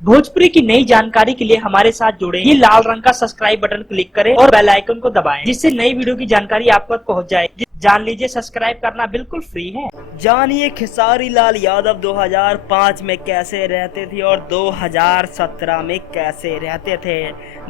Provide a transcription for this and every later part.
भोजपुरी की नई जानकारी के लिए हमारे साथ जुड़े ये लाल रंग का सब्सक्राइब बटन क्लिक करें और बेल आइकन को दबाएं, जिससे नई वीडियो की जानकारी आप तक पहुंच जाए। जान लीजिए, सब्सक्राइब करना बिल्कुल फ्री है। जानिए खेसारी लाल यादव 2005 में कैसे रहते थे और 2017 में कैसे रहते थे।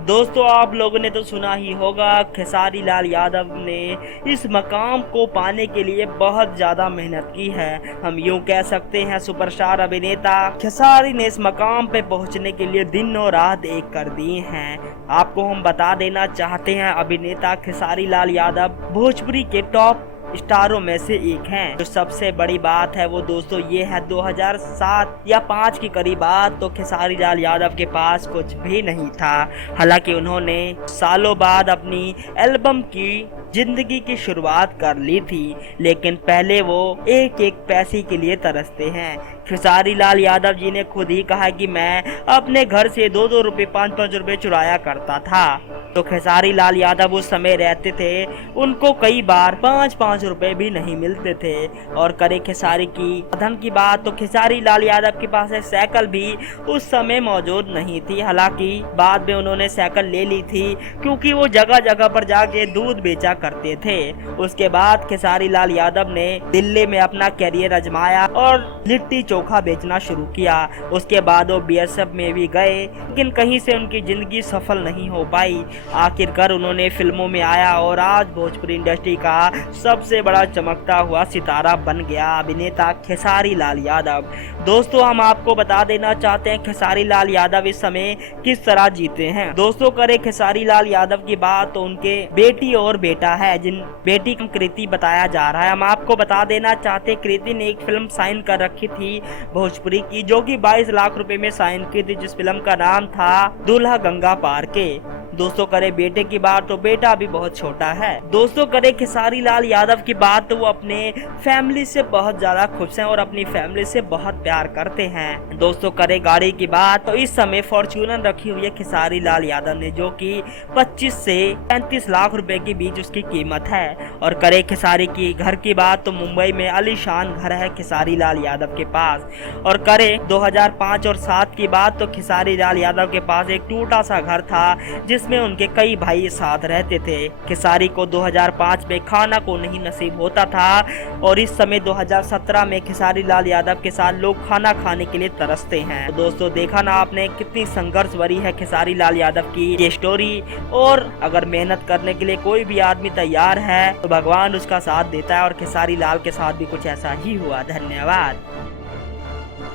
दोस्तों, आप लोगों ने तो सुना ही होगा, खेसारी लाल यादव ने इस मकाम को पाने के लिए बहुत ज़्यादा मेहनत की है। हम यूं कह सकते हैं, सुपरस्टार अभिनेता खेसारी ने इस मकाम पे पहुंचने के लिए दिन और रात एक कर दी हैं। आपको हम बता देना चाहते हैं, अभिनेता खेसारी लाल यादव भोजपुरी के टॉप स्टारों में से एक हैं। जो सबसे बड़ी बात है वो दोस्तों ये है, 2007 या 5 के करीब बाद तो खेसारी लाल यादव के पास कुछ भी नहीं था। हालांकि उन्होंने सालों बाद अपनी एल्बम की जिंदगी की शुरुआत कर ली थी, लेकिन पहले वो एक एक पैसे के लिए तरसते हैं। खेसारी लाल यादव जी ने खुद ही कहा कि मैं अपने घर से 2-2 रुपए 5-5 रुपए चुराया करता था। तो खेसारी लाल यादव उस समय रहते थे, उनको कई बार 5-5 रुपए भी नहीं मिलते थे। और करे खेसारी की धन की बात, तो खेसारी लाल यादव के पास एक साइकिल भी उस समय मौजूद नहीं थी। हालांकि बाद में उन्होंने साइकिल ले ली थी, क्योंकि वो जगह जगह पर जाके दूध बेचा करते थे। उसके बाद खेसारी लाल यादव ने दिल्ली में अपना कैरियर आजमाया और लिट्टी चोखा बेचना शुरू किया। उसके बाद वो बीएसएफ में भी गए, लेकिन कहीं से उनकी जिंदगी सफल नहीं हो पाई। आखिरकार उन्होंने फिल्मों में आया और आज भोजपुरी इंडस्ट्री का सबसे बड़ा चमकता हुआ सितारा बन गया अभिनेता खेसारी लाल यादव। दोस्तों, हम आपको बता देना चाहते हैं खेसारी लाल यादव इस समय किस तरह जीते हैं। दोस्तों, करे खेसारी लाल यादव की बात, तो उनके बेटी और बेटा है, जिन बेटी को कृति बताया जा रहा है। हम आपको बता देना चाहते हैं, कृति ने एक फिल्म साइन कर रखी थी भोजपुरी की, जो कि 22 लाख रुपए में साइन की थी, जिस फिल्म का नाम था दूल्हा गंगा पार के। दोस्तों, करे बेटे की बात, तो बेटा अभी बहुत छोटा है। दोस्तों, करे खेसारी लाल यादव की बात, तो वो अपने फैमिली से बहुत ज्यादा खुश हैं और अपनी फैमिली से बहुत प्यार करते हैं। दोस्तों, करे गाड़ी की बात, तो इस समय फॉर्च्यूनर रखी हुई है खेसारी लाल यादव ने, जो कि 25 से 35 लाख रुपए के बीच उसकी कीमत है। और करे खेसारी की घर की बात, तो मुंबई में आलीशान घर है खेसारी लाल यादव के पास। और करे 2005 और 7 की बात, तो खेसारी लाल यादव के पास एक टूटा सा घर था, जिसमें उनके कई भाई साथ रहते थे। खेसारी को 2005 में खाना को नहीं नसीब होता था, और इस समय 2017 में खेसारी लाल यादव के साथ लोग खाना खाने के लिए तरसते हैं। तो दोस्तों, देखा ना आपने कितनी संघर्ष भरी है खेसारी लाल यादव की ये स्टोरी। और अगर मेहनत करने के लिए कोई भी आदमी तैयार है, तो भगवान उसका साथ देता है, और खेसारी लाल के साथ भी कुछ ऐसा ही हुआ। धन्यवाद।